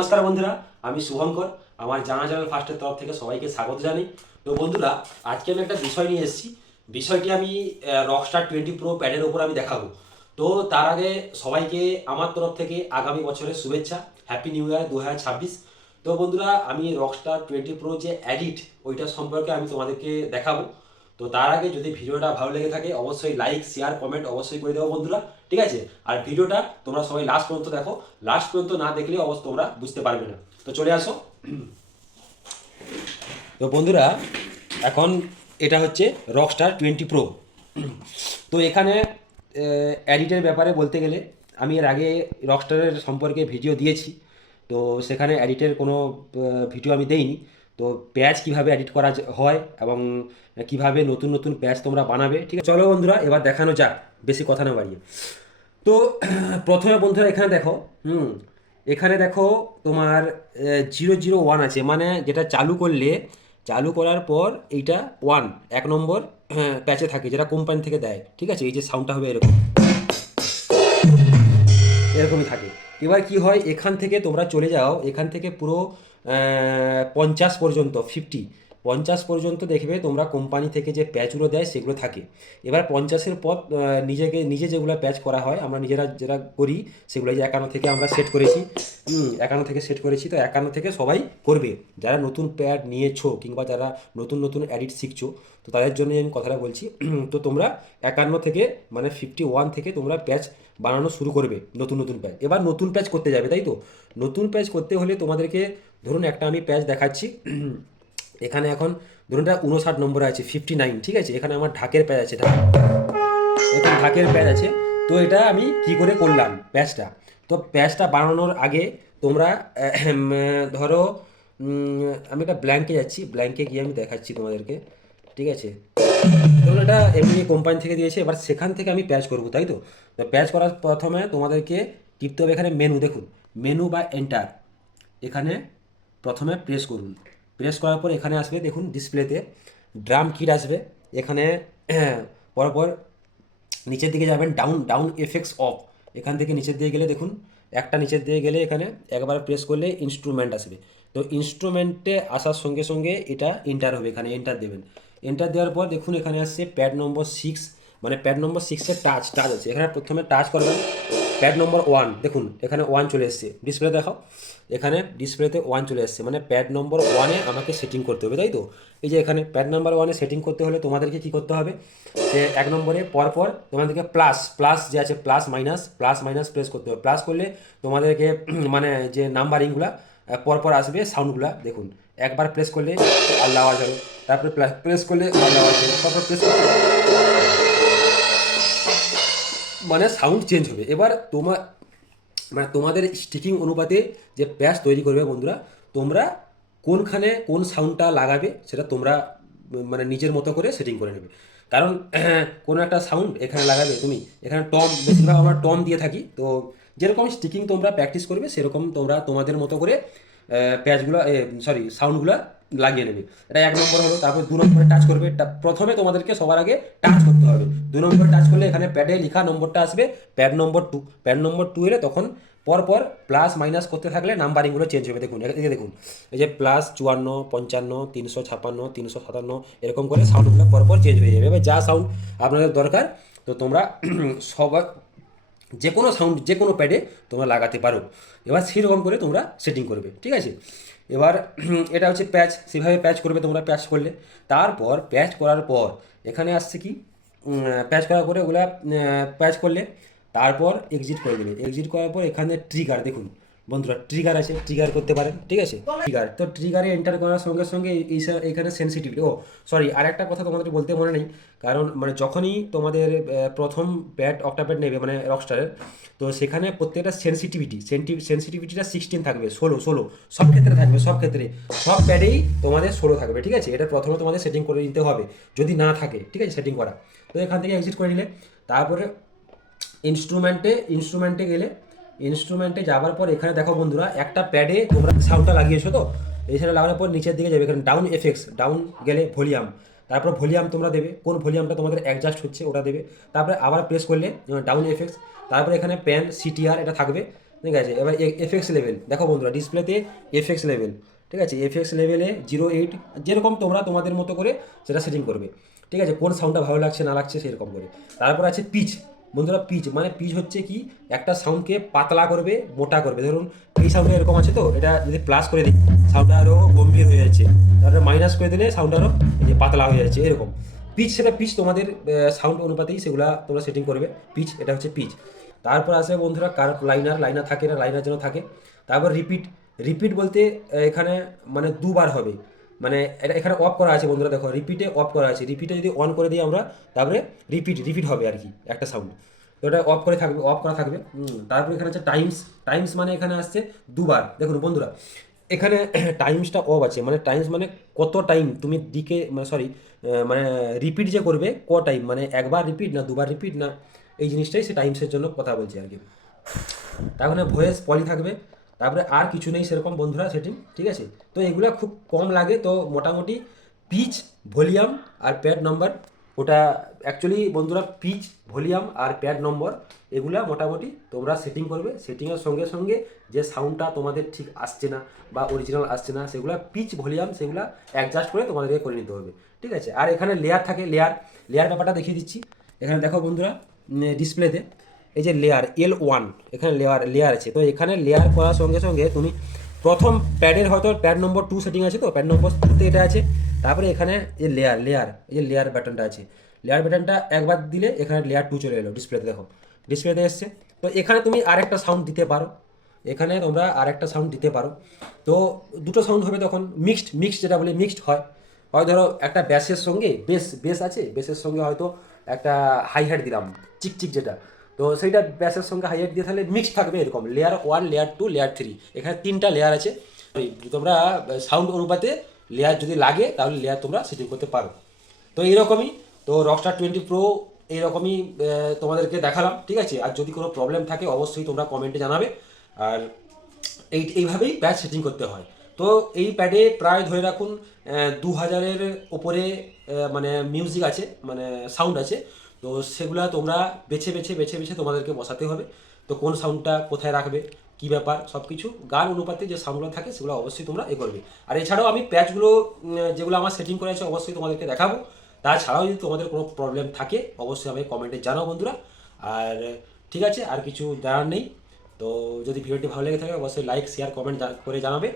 নমস্কার বন্ধুরা, আমি শুভঙ্কর। আমার জানা চ্যানেল ফার্স্টের তরফ থেকে সবাইকে স্বাগত জানাই। তো বন্ধুরা, আজকে আমি একটা বিষয় নিয়ে এসেছি। বিষয়টি আমি রকস্টার 20 প্রো প্যাডের ওপর আমি দেখাবো। তো তার আগে সবাইকে আমার তরফ থেকে আগামী বছরের শুভেচ্ছা, হ্যাপি নিউ ইয়ার 2026। তো বন্ধুরা, আমি রকস্টার 20 প্রো যে এডিট ওইটা সম্পর্কে আমি তোমাদেরকে দেখাবো। তো তার আগে যদি ভিডিওটা ভালো লেগে থাকে অবশ্যই লাইক শেয়ার কমেন্ট অবশ্যই করে দেবো বন্ধুরা, ঠিক আছে? আর ভিডিওটা তোমরা সবাই লাস্ট পর্যন্ত দেখো, লাস্ট পর্যন্ত না দেখলে অবশ্য তোমরা বুঝতে পারবে না। তো চলে আসো। তো বন্ধুরা, এখন এটা হচ্ছে রকস্টার 20 প্রো। তো এখানে এডিটের ব্যাপারে বলতে গেলে আমি এর আগে রকস্টারের সম্পর্কে ভিডিও দিয়েছি। তো সেখানে এডিটের কোনো ভিডিও আমি দেইনি। তো প্যাচ কিভাবে এডিট করা হয় এবং কিভাবে নতুন নতুন প্যাচ তোমরা বানাবে, ঠিক আছে? চলো বন্ধুরা, এবার দেখানো যাক, বেশি কথা না বাড়িয়ে। তো প্রথমে বন্ধুরা এখানে দেখো, এখানে দেখো তোমার 001 আছে, মানে যেটা চালু করলে, চালু করার পর এইটা 1 নম্বর প্যাচে থাকে, যেটা কোম্পানি থেকে দেয়, ঠিক আছে? এই যে সাউন্ডটা হবে এরকম, এরকমই থাকে। এবার কি হয়, এখান থেকে তোমরা চলে যাও, এখান থেকে পুরো 50 পর্যন্ত, 50 পর্যন্ত দেখবে তোমরা কোম্পানি থেকে যে প্যাচগুলো দেয় সেগুলো থাকে। এবার 50-এর পর নিজে যেগুলো প্যাচ করা হয়, আমরা নিজেরা যেটা করি সেগুলো, যে 51 থেকে আমরা সেট করেছি। 51 থেকে সেট করেছি, তো 51 থেকে সবাই করবে যারা নতুন প্যাড নিয়েছো কিংবা যারা নতুন নতুন এডিট শিখছো। তো তাদের জন্যই আমি কথাটা বলছি। তো তোমরা 51 থেকে, মানে 51 থেকে তোমরা প্যাচ বানানো শুরু করবে, নতুন নতুন প্যাচ। এবার নতুন প্যাচ করতে যাবে, তাই তো? নতুন প্যাচ করতে হলে তোমাদেরকে, ধরুন একটা আমি প্যাচ দেখাচ্ছি। এখানে এখন ধরুন এটা 59 নম্বরে আছে, 59, ঠিক আছে? এখানে আমার ঢাকের প্যাচ আছে, এখন ঢাকের প্যাচ আছে। তো এটা আমি কি করে করলাম প্যাচটা? তো প্যাচটা বানানোর আগে তোমরা ধরো, আমি একটা ব্ল্যাঙ্কে যাচ্ছি, ব্ল্যাঙ্কে গিয়ে আমি দেখাচ্ছি তোমাদেরকে, ঠিক আছে? ধরুন এটা এমনি কোম্পানি থেকে দিয়েছে, এবার সেখান থেকে আমি প্যাচ করবো, তাই তো? তো প্যাচ করার প্রথমে তোমাদেরকে টিপতে হবে এখানে মেনু, দেখুন মেনু বা এন্টার, এখানে প্রথমে প্রেস করুন। প্রেস করার পর এখানে আসবে, দেখুন ডিসপ্লেতে ড্রাম কিট আসবে। এখানে পরপর নিচের দিকে যাবেন, ডাউন ডাউন এফেক্টস অফ, এখান থেকে নিচের দিকে গেলে দেখুন, একটা নিচের দিকে গেলে এখানে একবার প্রেস করলে ইনস্ট্রুমেন্ট আসবে। তো ইনস্ট্রুমেন্টে আসার সঙ্গে সঙ্গে এটা এন্টার হবে, এখানে এন্টার দেবেন। এন্টার দেওয়ার পর দেখুন এখানে আসছে প্যাড নম্বর 6, মানে প্যাড নম্বর 6-এর টাচ টাচ আছে, এখানে প্রথমে টাচ করবেন। প্যাড নম্বর 1, দেখুন এখানে 1 চলে এসছে, ডিসপ্লে দেখাও, এখানে ডিসপ্লেতে 1 চলে এসছে, মানে প্যাড নম্বর 1-এ আমাকে সেটিং করতে হবে, তাই তো? এই যে এখানে প্যাড নাম্বার 1-এ সেটিং করতে হলে তোমাদেরকে কি করতে হবে, যে 1 নম্বরে পরপর তোমাদেরকে প্লাস প্লাস যে আছে, প্লাস মাইনাস প্রেস করতে হবে। প্লাস করলে তোমাদেরকে মানে যে নাম্বারিংগুলা পরপর আসবে, সাউন্ডগুলা দেখুন, একবার প্রেস করলে আল্লাহ আওয়াজ হবে, তারপরে প্রেস করলে আল্লাহ আওয়াজ হবে, তারপর প্রেস করলে মানে সাউন্ড চেঞ্জ হবে। এবার মানে তোমাদের স্টিকিং অনুপাতে যে প্যাচ তৈরি করবে বন্ধুরা, তোমরা কোনখানে কোন সাউন্ডটা লাগাবে সেটা তোমরা মানে নিজের মতো করে সেটিং করে নেবে। কারণ কোনো একটা সাউন্ড এখানে লাগাবে তুমি, এখানে টম, বেশিরভাগ আমরা টম দিয়ে থাকি। তো যেরকম স্টিকিং তোমরা প্র্যাকটিস করবে সেরকম তোমরা তোমাদের মতো করে প্যাচগুলো, সাউন্ডগুলো লাগিয়ে নেবে। এটা 1 নম্বর হলো। তারপর 2 নম্বরে টাচ করবে, প্রথমে তোমাদেরকে সবার আগে টাচ করতে হবে। 2 নম্বরে টাচ করলে এখানে প্যাডে লেখা নম্বরটা আসবে, প্যাড নম্বর 2। প্যাড নম্বর 2 এলে তখন পরপর প্লাস মাইনাস করতে থাকলে নাম্বারিংগুলো চেঞ্জ হবে। দেখুন এদিকে দেখুন, এই যে প্লাস 54, 55, 356, 357, এরকম করে সাউন্ডগুলো পরপর চেঞ্জ হয়ে যাবে। এবার যা সাউন্ড আপনাদের দরকার, তো তোমরা সবার যে কোনো সাউন্ড যে কোনো প্যাডে তোমরা লাগাতে পারো। এবার সেরকম করে তোমরা সেটিং করবে, ঠিক আছে? এবার এটা হচ্ছে প্যাচ, সেভাবে প্যাচ করবে তোমরা। প্যাচ করলে, তারপর প্যাচ করার পর এখানে আসছে কি, প্যাচ করার পরে ওগুলা প্যাচ করলে তারপর এক্সিট করে দেবে। এক্সিট করার পর এখানে ট্রিগার, দেখুন বন্ধুরা ট্রিগার আছে, ট্রিগার করতে পারেন, ঠিক আছে? ট্রিগার, তো ট্রিগারে এন্টার করার সঙ্গে সঙ্গে এখানে সেন্সিটিভিটি, সরি আর একটা কথা তোমাদের বলতে মনে নেই। কারণ মানে যখনই তোমাদের প্রথম প্যাড অক্টাপ্যাড নেবে মানে রকস্টারের, তো সেখানে প্রত্যেকটা সেন্সিটিভিটিটা 16 থাকবে, 16 সব ক্ষেত্রে থাকবে, সব ক্ষেত্রে সব প্যাডেই তোমাদের 16 থাকবে, ঠিক আছে? এটা প্রথমে তোমাদের সেটিং করে নিতে হবে যদি না থাকে, ঠিক আছে, সেটিং করা। তো এখান থেকে এক্সিট করে নিলে, তারপরে ইনস্ট্রুমেন্টে গেলে, ইনস্ট্রুমেন্টে যাওয়ার পর এখানে দেখো বন্ধুরা, একটা প্যাডে তোমরা সাউন্ডটা লাগিয়েছো, তো এই সাইডে লাগানোর পর নিচের দিকে যাবে, এখানে ডাউন এফেক্টস, ডাউন গেলে ভলিউম, তারপর ভলিউম তোমরা দেবে, কোন ভলিউমটা তোমাদের অ্যাডজাস্ট হচ্ছে ওটা দেবে। তারপরে আবার প্রেস করলে ডাউন এফেক্টস, তারপরে এখানে প্যান সিটিআর এটা থাকবে, ঠিক আছে। এবার এফএক্স লেভেল দেখো বন্ধুরা, ডিসপ্লেতে এফএক্স লেভেল, ঠিক আছে, এফএক্স লেভেলে 08, যেরকম তোমরা তোমাদের মতো করে সেটা সেটিং করবে, ঠিক আছে, কোন সাউন্ডটা ভালো লাগছে না লাগছে সেরকম করে। তারপর আছে পিচ, বন্ধুরা পিচ মানে পিচ হচ্ছে কি, একটা সাউন্ডকে পাতলা করবে মোটা করবে। ধরুন এই সাউন্ডটা এরকম আছে, তো এটা যদি প্লাস করে দিই সাউন্ডটা আরও গম্ভীর হয়ে যাচ্ছে, তারপরে মাইনাস করে দিলে সাউন্ড আরও এই যে পাতলা হয়ে যাচ্ছে এরকম। পিচ, সেটা পিচ তোমাদের সাউন্ড অনুপাতেই সেগুলা তোমরা সেটিং করবে পিচ, এটা হচ্ছে পিচ। তারপর আসে বন্ধুরা কার লাইনার, লাইনার থাকে না, লাইনার যেন থাকে। তারপর রিপিট, রিপিট বলতে এখানে মানে দুবার হবে, মানে এটা এখানে অফ করা আছে বন্ধুরা, দেখো রিপিটে অফ করা আছে, রিপিটে যদি অন করে দিই আমরা তারপরে রিপিট রিপিট হবে আর কি একটা সাউন্ড, তো এটা অফ করে থাকবে, অফ করা থাকবে। তারপরে এখানে আছে টাইমস, টাইমস মানে এখানে আসছে দুবার। দেখুন বন্ধুরা এখানে টাইমসটা অফ আছে, মানে টাইমস মানে কত টাইম তুমি দিকে, মানে সরি, মানে রিপিট যে করবে ক টাইম, মানে একবার রিপিট না দুবার রিপিট না, এই জিনিসটাই সে টাইমসের জন্য কথা বলছি আর কি। তারপরে ভয়েস পলি থাকবে, তারপরে আর কিছু নেই সেরকম বন্ধুরা সেটিং, ঠিক আছে। তো এগুলো খুব কম লাগে, তো মোটামুটি পিচ, ভলিউম আর প্যাড নম্বর, ওটা অ্যাকচুয়ালি বন্ধুরা পিচ, ভলিউম আর প্যাড নম্বর এগুলা মোটামুটি তোমরা সেটিং করবে। সেটিংয়ের সঙ্গে সঙ্গে যে সাউন্ডটা তোমাদের ঠিক আসছে না বা অরিজিনাল আসছে না, সেগুলো পিচ ভলিউম সেগুলো অ্যাডজাস্ট করে তোমাদেরকে করে নিতে হবে, ঠিক আছে। আর এখানে লেয়ার থাকে, লেয়ার, লেয়ার ব্যাপারটা দেখিয়ে দিচ্ছি। এখানে দেখো বন্ধুরা ডিসপ্লেতে এই যে লেয়ার L1, এখানে লেয়ার লেয়ার আছে, তো এখানে লেয়ার করার সঙ্গে সঙ্গে তুমি প্রথম প্যাডের হয়তো প্যাড নম্বর 2 সেটিং আছে, তো প্যাড নম্বর 2তে এটা আছে। তারপরে এখানে এই লেয়ার, লেয়ার এই যে লেয়ার বাটনটা আছে, লেয়ার বাটনটা একবার দিলে এখানে লেয়ার 2 চলে এলো ডিসপ্লেতে, দেখো ডিসপ্লেতে এসছে। তো এখানে তুমি আরেকটা সাউন্ড দিতে পারো, এখানে তোমরা আরেকটা সাউন্ড দিতে পারো। তো দুটো সাউন্ড হবে তখন মিক্সড, মিক্সড যেটা বলি মিক্সড হয়। হয় ধরো একটা ব্যাসের সঙ্গে বেস, বেস আছে, বেসের সঙ্গে হয়তো একটা হাই হ্যাট দিলাম, চিকচিক যেটা, তো সেইটা ব্যাসের সঙ্গে হাই হ্যাট দিয়ে তাহলে মিক্সড থাকবে এরকম, লেয়ার 1, লেয়ার 2, লেয়ার 3, এখানে 3টা লেয়ার আছে। তোমরা সাউন্ড অনুপাতে লেয়ার যদি লাগে তাহলে লেয়ার তোমরা সেটিং করতে পারো। তো এইরকমই, তো রকস্টার 20 প্রো এইরকমই তোমাদেরকে দেখালাম, ঠিক আছে। আর যদি কোনো প্রবলেম থাকে অবশ্যই তোমরা কমেন্টে জানাবে। আর এইভাবেই প্যাড সেটিং করতে হয়। তো এই প্যাডে প্রায় ধরে রাখুন 2000-এর ওপরে মানে মিউজিক আছে, মানে সাউন্ড আছে। তো সেগুলা তোমরা বেছে বেছে বেছে বেছে তোমাদেরকে বসাতে হবে। তো কোন সাউন্ডটা কোথায় রাখবে, কী ব্যাপার, সব কিছু গান অনুপাতে যে সাউন্ডগুলো থাকে সেগুলো অবশ্যই তোমরা করবে। আর এছাড়াও আমি প্যাচগুলো যেগুলো আমার সেটিং করা আছে অবশ্যই তোমাদেরকে দেখাবো। তাছাড়াও যদি তোমাদের কোনো প্রবলেম থাকে অবশ্যই আমাকে কমেন্টে জানাও বন্ধুরা। আর ঠিক আছে, আর কিছু জানার নেই। তো যদি ভিডিওটি ভালো লেগে থাকে অবশ্যই লাইক শেয়ার কমেন্ট করে জানাবে।